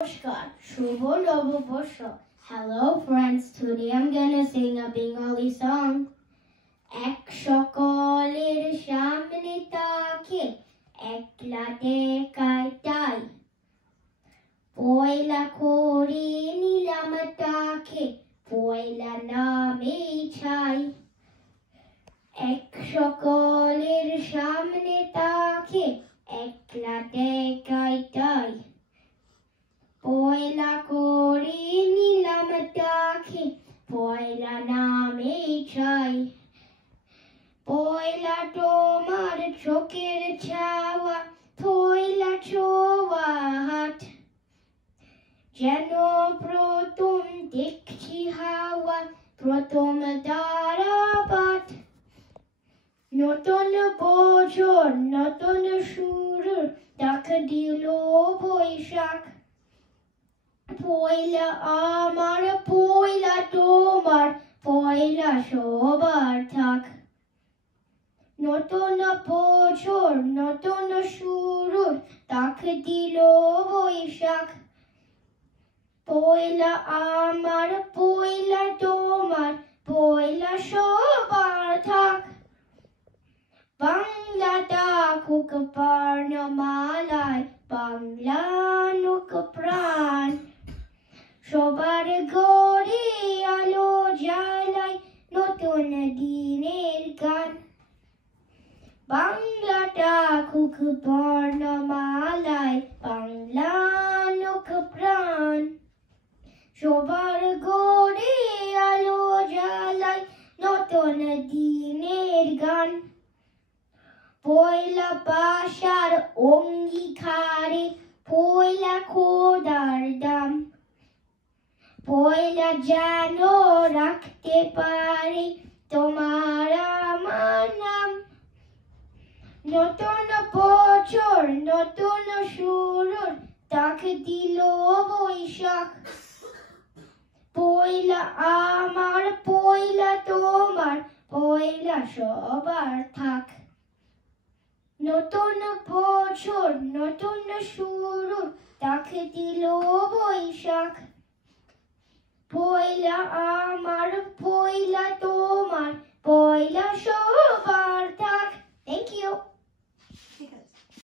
Namaskar, Shubho Novoborsho. Hello friends, today I'm gonna sing a Bengali song. এক সকলের সামনে তাকে একলা দেখায় তাই পয়লা করে নিলাম তাকে পয়লা নামে ছাই এক সকলের সামনে তাকে একলা দেখায় তাই পয়লা করে নিলাম তাকে পয়লা নামে ছাই পয়লা তোমার চোখের ছাওয়া পয়লা ছোঁয়া হাত যেন প্রথম দেখছি হাওয়া প্রথম দাঁড়াপাত নতুন বছর নতুন শুরু ডাক দিল বৈশাখ পয়লা আমার পয়লা তোমার পয়লা সবার থাক নতুন বছর নতুন শুরু ডাক দিল বৈশাখ পয়লা আমার পয়লা তোমার পয়লা সবার থাক বাংলা ডাকুক বর্ণমালায় বাংলা লোক প্রাণ সবার ঘরে আলো জ্বালায় নতুন দিনের গান বাংলা ডাকুক বর্ণমালায় বাংলা লোক প্রাণ সবার ঘরে আলো জ্বালায় নতুন দিনের গান পয়লা ভাষার অঙ্গীকারে পয়লা খোদার দাম পয়লা যেন রাখতে পারি তোমার আমার নাম নতুন বছর নতুন শুরুর ডাক দিল বৈশাখ পয়লা আমার পয়লা তোমার পয়লা সবার থাক নতুন বছর নতুন শুরু ডাক দিল বৈশাখ পয়লা আমার পয়লা তোমার পয়লা সবার থাক। Thank you.